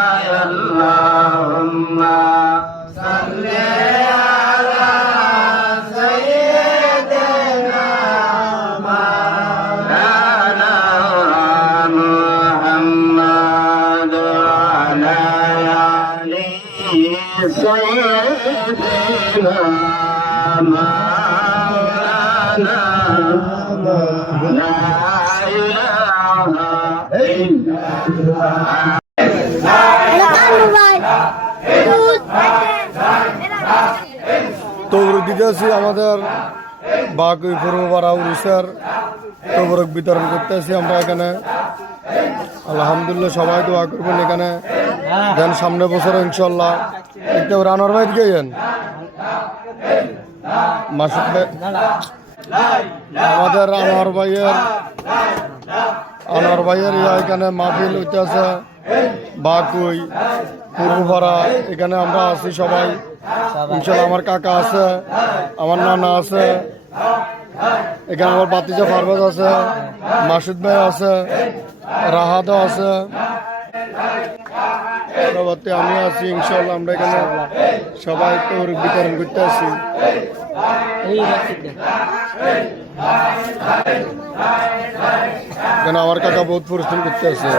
اللهم صل على سيدنا مولانا محمد وعلى آله سيدنا مولانا لا إله إلا الله তবরক দিতেছি আমাদের বাকি পূর্বপাড়া উড়িষ্যার তবরক বিতরণ করতেছি আমরা এখানে। আলহামদুলিল্লাহ সবাই দোয়া করবেন এখানে দেন সামনে বছর ইনশাল্লাহ। একটু রানার ভাই গেছেন মাসুদ ভাই, আমাদের আনোয়ার ভাইয়ের এখানে মাহফিল হইতেছে বাকুই পূর্বপাড়া। এখানে আমরা আছি সবাই ইনশাল্লাহ। আমার কাকা আছে, আমার নানা আছে, এখানে আমার বাতিজা পারভেজ আছে, মাসুদ ভাই আছে, রাহাতও আছে, পরবর্তী আমি আছি ইনশাল্লাহ। আমরা এখানে সবাই তবরক বিতরণ করতে আছি। কেন আমার কাকা বহুত পরিশ্রম করতে আছে।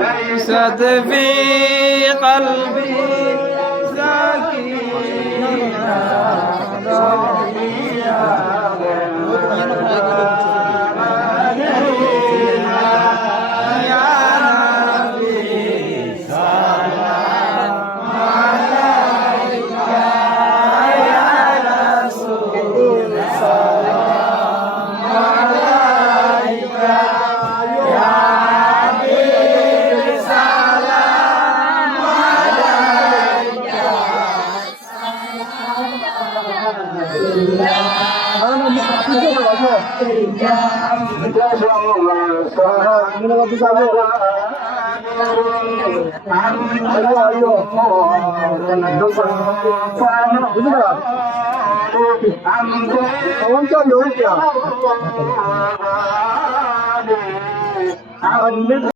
ليست في قلبي